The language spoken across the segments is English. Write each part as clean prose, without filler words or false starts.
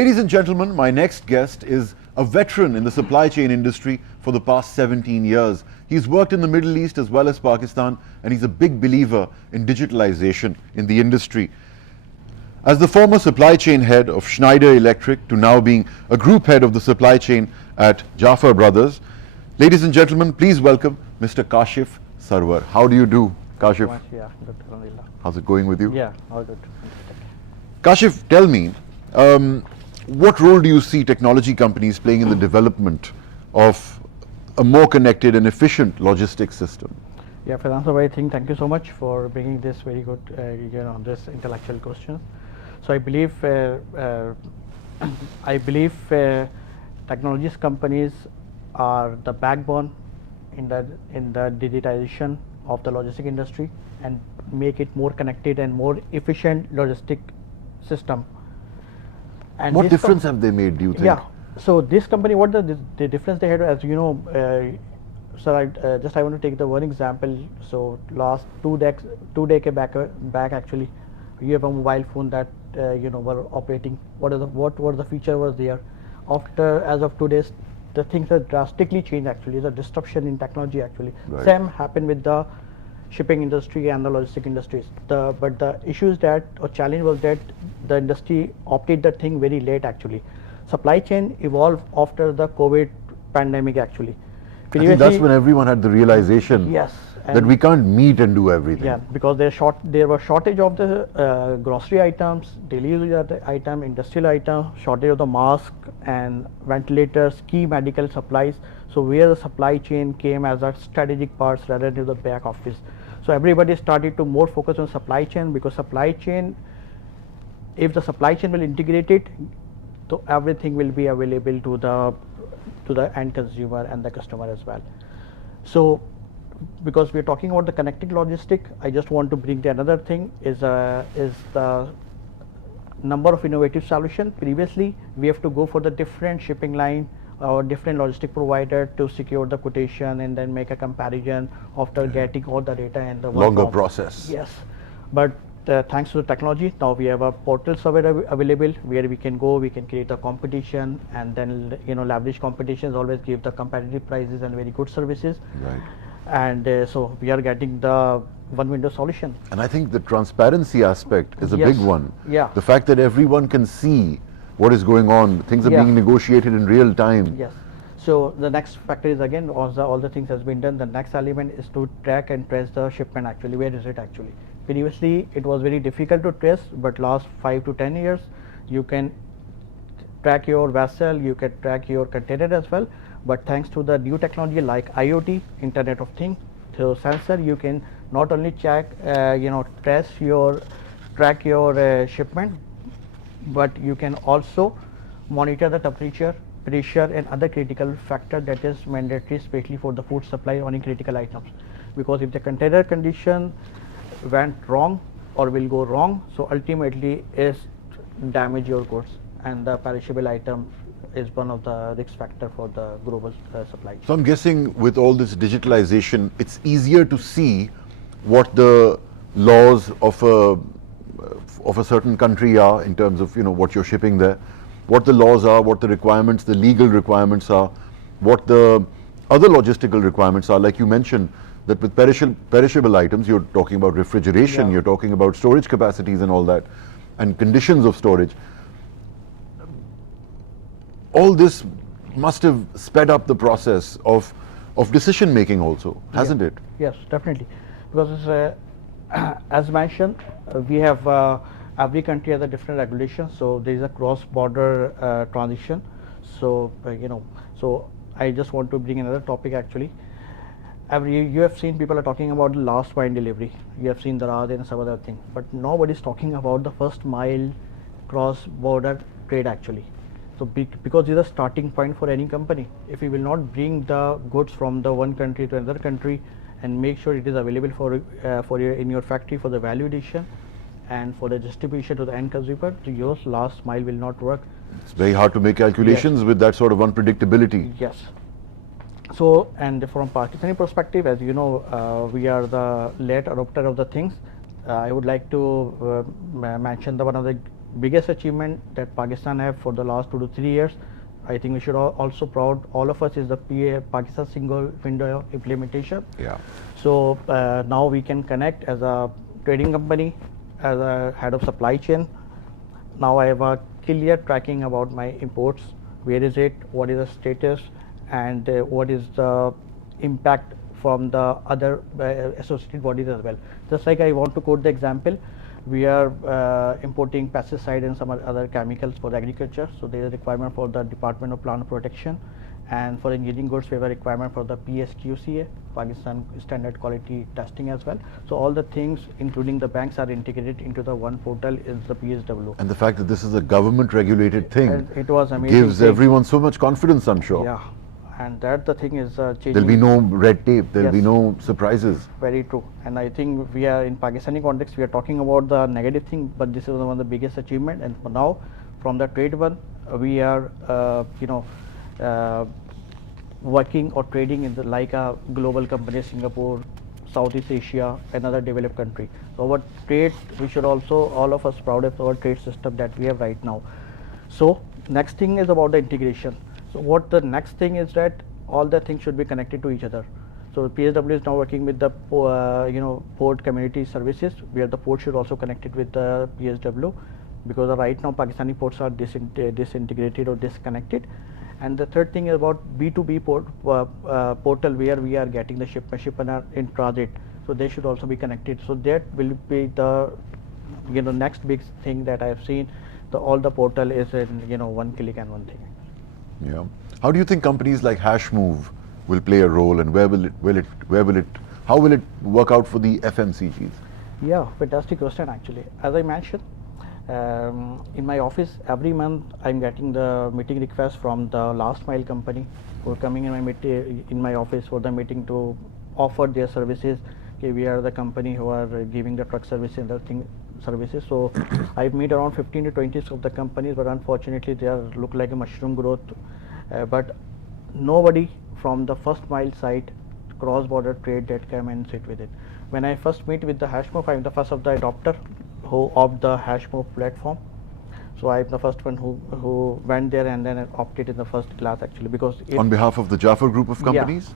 Ladies and gentlemen, my next guest is a veteran in the supply chain industry for the past 17 years. He's worked in the Middle East as well as Pakistan, and he's a big believer in digitalization in the industry. As the former supply chain head of Schneider Electric to now being a group head of the supply chain at Jaffer Brothers, ladies and gentlemen, please welcome Mr. Kashif Sarwar. How do you do, Kashif? Yeah, good. Alhamdulillah. How's it going with you? Yeah, all good. Kashif, tell me, what role do you see technology companies playing in the development of a more connected and efficient logistics system? Yeah, Fidanza, I think thank you so much for bringing this very good, this intellectual question. So I believe, technologies companies are the backbone in the digitization of the logistic industry and make it more connected and more efficient logistic system. And what difference have they made, do you think? Yeah, so this company, what the difference they had, as you know, sir, I want to take the one example. So last two decades back actually, you have a mobile phone that were operating. What was the feature was there? After, as of today, the things have drastically changed actually. The disruption in technology actually. Right. Same happened with the shipping industry and the logistic industries. But the issue is that, or challenge was that the industry opted the thing very late actually. Supply chain evolved after the COVID pandemic actually. I think that's when everyone had the realization yes, that we can't meet and do everything. Yeah, because there was shortage of the grocery items, daily use item, industrial item, shortage of the mask and ventilators, key medical supplies. So where the supply chain came as a strategic parts rather than the back office. So everybody started to more focus on supply chain, because supply chain, if the supply chain will integrate it, so everything will be available to the end consumer and the customer as well. So because we are talking about the connected logistic, I just want to bring the another thing is the number of innovative solutions. Previously, we have to go for the different shipping line or different logistic provider to secure the quotation and then make a comparison after getting all the data and the longer process. Yes, but thanks to the technology, now we have a portal server available where we can go, we can create a competition, and then leverage competitions, always give the competitive prices and very good services. Right. And so we are getting the one window solution. And I think the transparency aspect is a Yes. big one. Yeah. The fact that everyone can see what is going on, things are Yeah. being negotiated in real time. Yes. So the next factor is, again, all the things has been done. The next element is to track and trace the shipment actually. Where is it actually? Previously, it was very difficult to trace, but last 5 to 10 years, you can track your vessel, you can track your container as well. But thanks to the new technology like IoT, Internet of Things, through sensor, you can not only track your shipment, but you can also monitor the temperature, pressure, and other critical factor that is mandatory, especially for the food supply on critical items. Because if the container condition went wrong or will go wrong, so ultimately is damage your goods, and the perishable item is one of the risk factor for the global supply. So I'm guessing with all this digitalization, it's easier to see what the laws of a certain country are in terms of what you're shipping there, what the laws are, what the requirements, the legal requirements are, what the other logistical requirements are. Like you mentioned, that with perishable items, you're talking about refrigeration, Yeah. you're talking about storage capacities and all that, and conditions of storage. All this must have sped up the process of decision making also, hasn't it? Yes, definitely. Because as mentioned, we have every country has a different regulation. So there is a cross-border transition. So so I just want to bring another topic actually. You have seen people are talking about the last mile delivery. You have seen the RAD and some other thing, but nobody is talking about the first mile cross-border trade actually. So because it is a starting point for any company. If we will not bring the goods from the one country to another country and make sure it is available in your factory for the value addition and for the distribution to the end consumer, your last mile will not work. It's very hard to make calculations with that sort of unpredictability. Yes. So, and from Pakistani perspective, as you know, we are the late adopter of the things. I would like to mention one of the biggest achievement that Pakistan have for the last 2 to 3 years. I think we should also proud all of us is the Pakistan single window implementation. Yeah. So now we can connect as a trading company, as a head of supply chain. Now I have a clear tracking about my imports. Where is it? What is the status? And what is the impact from the other associated bodies as well. Just like I want to quote the example, we are importing pesticide and some other chemicals for agriculture. So there is a requirement for the Department of Plant Protection, and for engineering goods we have a requirement for the PSQCA, Pakistan Standard Quality Testing as well. So all the things including the banks are integrated into the one portal is the PSW. And the fact that this is a government regulated thing And it was amazing gives thing. everyone so much confidence, I'm sure. Yeah, and that the thing is changing. There'll be no red tape, there'll be Yes. no surprises. Very true. And I think we are in Pakistani context, we are talking about the negative thing, but this is one of the biggest achievement. And for now, from the trade one, we are working or trading in the like a global company, Singapore, Southeast Asia, another developed country. So our trade, we should also all of us proud of our trade system that we have right now. So next thing is about the integration. So what the next thing is that all the things should be connected to each other. So PSW is now working with the port community services, where the port should also connect it with the PSW, because right now Pakistani ports are disintegrated or disconnected. And the third thing is about B2B portal, where we are getting the shipment are in transit. So they should also be connected. So that will be the next big thing that I have seen. All the portal is in one click and one thing. Yeah. How do you think companies like HashMove will play a role, and how will it work out for the FMCGs? Yeah, fantastic question actually. As I mentioned, in my office every month I'm getting the meeting requests from the last mile company who are coming in my office for the meeting to offer their services. Okay, we are the company who are giving the truck service and other services. So I've met around 15 to 20 of the companies, but unfortunately they are look like a mushroom growth. But nobody from the first mile side, cross-border trade, that come and sit with it. When I first meet with the HashMove, I'm the first of the adopter of the HashMove platform. So I'm the first one who went there and then opted in the first class actually, because On behalf of the Jaffer Group of companies?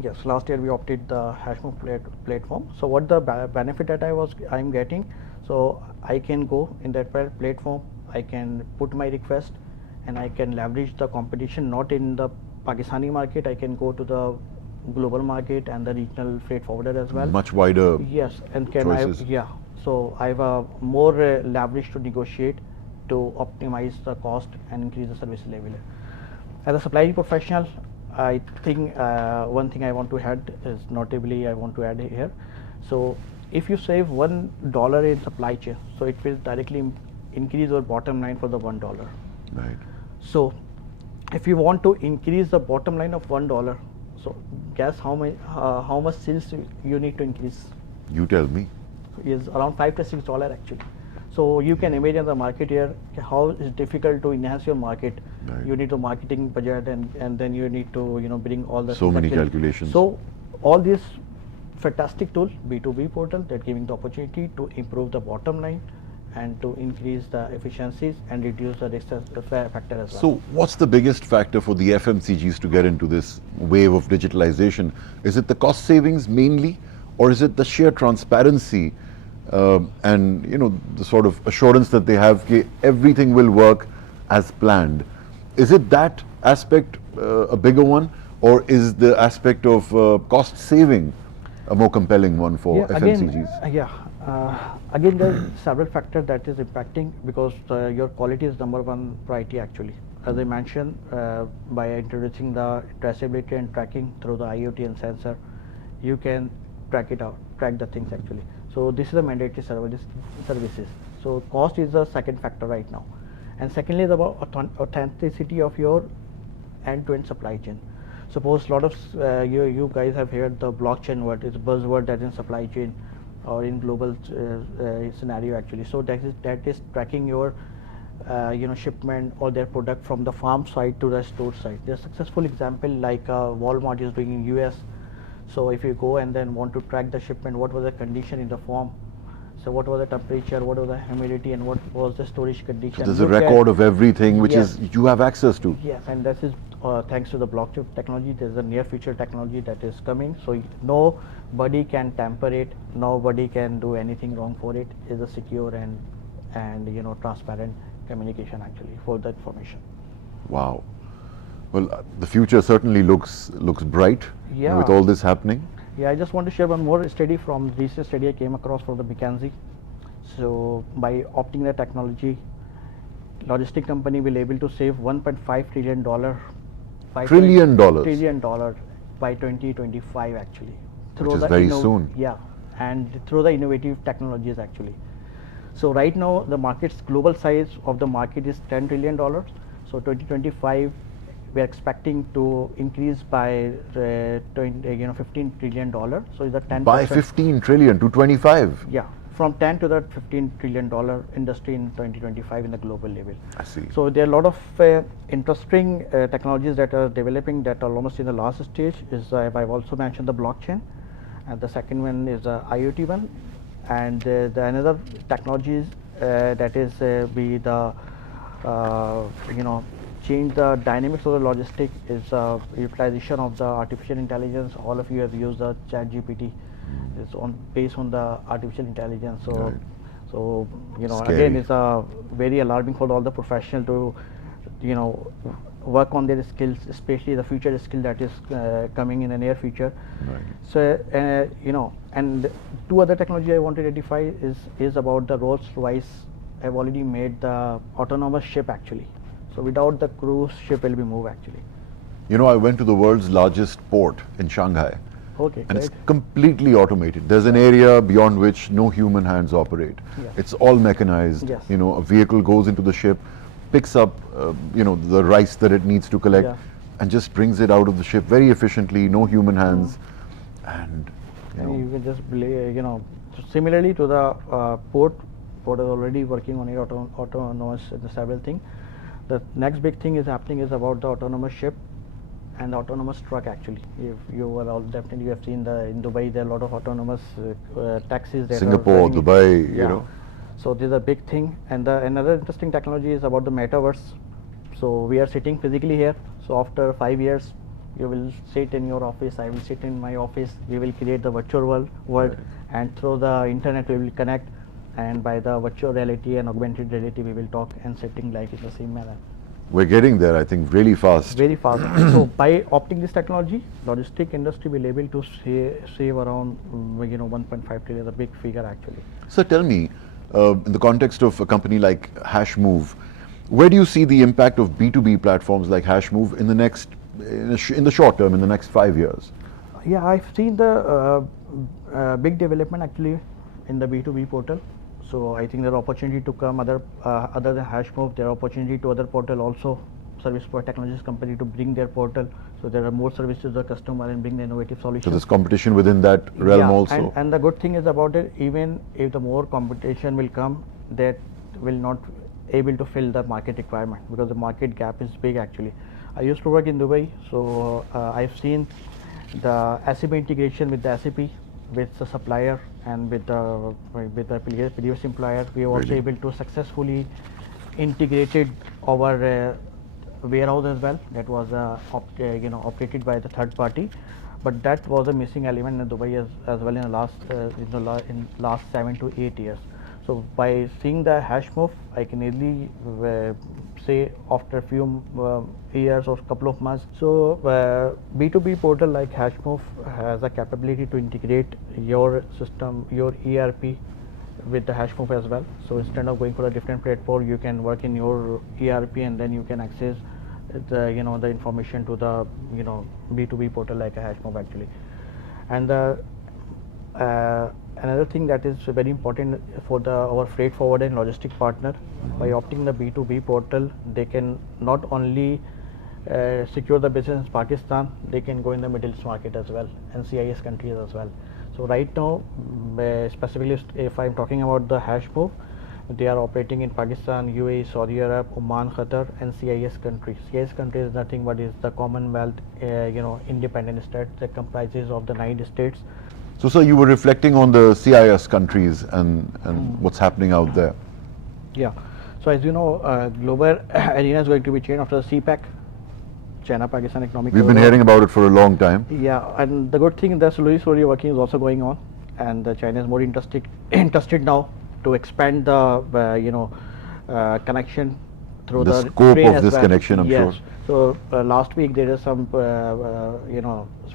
Yes, last year we opted the HashMove platform. So what the benefit that I'm getting, so I can go in that platform, I can put my request, and I can leverage the competition not in the Pakistani market. I can go to the global market and the regional freight forwarder as well. Much wider. Yes, and choices. so I have a more leverage to negotiate, to optimize the cost and increase the service level. As a supply professional, I think one thing I want to add is notably I want to add here. So if you save $1 in supply chain, so it will directly increase your bottom line for the $1. Right. So if you want to increase the bottom line of $1, so guess how much sales you need to increase? You tell me. Is around $5 to $6 actually. So you can imagine the market here, how it's difficult to enhance your market. Right. You need a marketing budget, and then you need to bring all the So many calculations. So all this fantastic tool, B2B portal, that giving the opportunity to improve the bottom line and to increase the efficiencies and reduce the risk factor as well. So what's the biggest factor for the FMCGs to get into this wave of digitalization? Is it the cost savings mainly, or is it the sheer transparency and the sort of assurance that they have that everything will work as planned? Is it that aspect a bigger one, or is the aspect of cost saving a more compelling one for FMCGs? Again, there are several factors that is impacting, because your quality is number one priority actually. As I mentioned, by introducing the traceability and tracking through the IoT and sensor, you can track the things actually. So this is a mandatory services. So cost is the second factor right now, and secondly is about authenticity of your end-to-end supply chain. Suppose a lot of you guys have heard the blockchain word, is a buzzword that in supply chain or in global scenario actually. So that is tracking your shipment or their product from the farm side to the store side. There's a successful example like Walmart is doing in US. So if you go and then want to track the shipment, what was the condition in the farm, So what was the temperature, what was the humidity, and what was the storage condition. There's a Look at- record of everything which Yes. is you have access to. Yes, and this is thanks to the blockchain technology. There's a near future technology that is coming. So nobody can tamper it. Nobody can do anything wrong for it. It's a secure and transparent communication actually for the information. Wow. Well, the future certainly looks bright Yeah. with all this happening. Yeah, I just want to share one more study from recent study I came across from the McKinsey. So by opting the technology, logistic company will able to save $1.5 trillion. Trillion dollars. Trillion dollar by 2025 actually. Which is very soon. Yeah, and through the innovative technologies actually. So right now the market's global size of the market is $10 trillion. So 2025 we are expecting to increase by $15 trillion. So it's a 10%. By 15 trillion to 25. Yeah, from 10 to the $15 trillion industry in 2025 in the global level. I see. So there are a lot of interesting technologies that are developing that are almost in the last stage. I've also mentioned the blockchain, and the second one is the IoT one, and the another technologies that is be the change the dynamics of the logistic is utilization of the artificial intelligence. All of you have used the ChatGPT. It's based on the artificial intelligence. So, Right. so Scary. again, it's very alarming for all the professionals to work on their skills, especially the future skill that is coming in the near future. Right. So and two other technology I want to identify is about the Rolls-Royce have already made the autonomous ship actually. So without the cruise ship will be moved actually. I went to the world's largest port in Shanghai, Okay, and it's great. completely automated. There's an area beyond which no human hands operate. Yeah. It's all mechanized. Yes. A vehicle goes into the ship, picks up, the rice that it needs to collect, Yeah. and just brings it out of the ship very efficiently. No human hands, and And you can just similarly to the port is already working on it autonomous the several things. The next big thing is happening is about the autonomous ship and the autonomous truck actually. If you were all definitely you have seen in Dubai there are a lot of autonomous taxis that Singapore, are running. Dubai, Yeah. So this is a big thing, and another interesting technology is about the metaverse. So we are sitting physically here. So after 5 years, you will sit in your office. I will sit in my office. We will create the virtual world, Right. and through the internet we will connect. And by the virtual reality and augmented reality, we will talk and sitting like in the same manner. we're getting there, I think, really fast. Very fast. So by opting this technology, logistic industry will able to save around 1.5 trillion, a big figure actually. So tell me, in the context of a company like HashMove, where do you see the impact of B2B platforms like HashMove in the short term, in the next 5 years? Yeah, I've seen the big development actually in the B2B portal. So I think there are opportunity to come other than HashMove. There are opportunity to other portal also, service for technologies company to bring their portal. So there are more services to the customer and bring the innovative solutions. So there's competition within that realm Yeah, also. and the good thing is about it, even if the more competition will come, that will not able to fill the market requirement because the market gap is big actually. I used to work in Dubai, so I've seen the SAP integration with the SAP, with the supplier and with the previous employer. We were also Really? able to successfully integrated our warehouse as well. That was operated by the third party, but that was a missing element in Dubai as well in the last 7 to 8 years. So by seeing the HashMove, I can easily say after a few years or couple of months. So B2B portal like HashMove has a capability to integrate your system, your ERP with the HashMove as well. So instead of going for a different platform, you can work in your ERP and then you can access the the information to the B2B portal like a HashMove actually. And another thing that is very important for our freight forwarder and logistic partner, by opting the B2B portal, they can not only secure the business in Pakistan, they can go in the Middle East market as well and CIS countries as well. So right now, specifically if I'm talking about the HashMove, they are operating in Pakistan, UAE, Saudi Arab, Oman, Qatar, and CIS countries. CIS country is nothing but is the Commonwealth, independent state that comprises of the 9 states So, sir, you were reflecting on the CIS countries and what's happening out there. Yeah. So as you know, global arena is going to be changed after the CPEC, China-Pakistan Economic We've been Corridor. hearing about it for a long time. Yeah, and the good thing that slowly working is also going on, and China is more interested now to expand the connection through The the scope trade of as this well. connection, I'm yes. sure. So last week there is some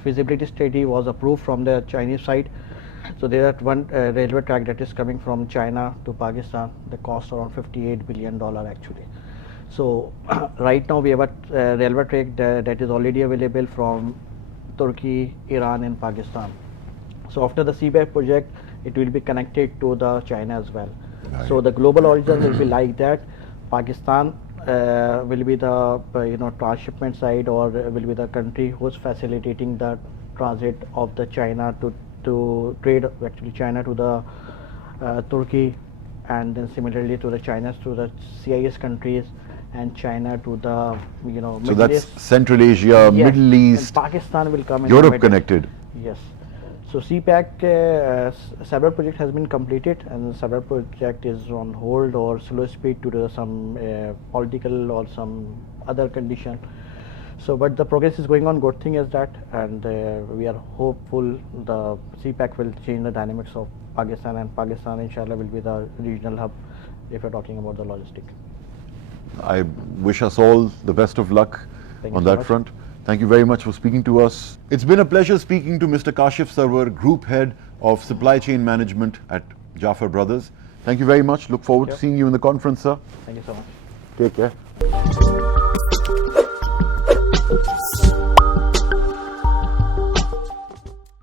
feasibility study was approved from the Chinese side. So there is one railway track that is coming from China to Pakistan. The cost around $58 billion actually. So right now we have a railway track that is already available from Turkey, Iran and Pakistan. So after the CBAC project, it will be connected to the China as well. Right. So the global origin will be like that. Pakistan will be the transshipment side, or will be the country who's facilitating the transit of the China to trade actually China to the Turkey, and then similarly to the China to the CIS countries, and China to the So Middle that's East. Central Asia, Yes, Middle and East, Pakistan will come in the Europe middle. connected. Yes. So CPAC several project has been completed, and several project is on hold or slow speed due to some political or some other condition. So, but the progress is going on. Good thing is that, and we are hopeful the CPAC will change the dynamics of Pakistan, and Pakistan inshallah will be the regional hub if you're talking about the logistic. I wish us all the best of luck Thank you on so that much. front. Thank you very much for speaking to us. It's been a pleasure speaking to Mr. Kashif Sarwar, Group Head of Supply Chain Management at Jaffer Brothers. Thank you very much. Look forward to Thank you. seeing you in the conference, sir. Thank you so much. Take care.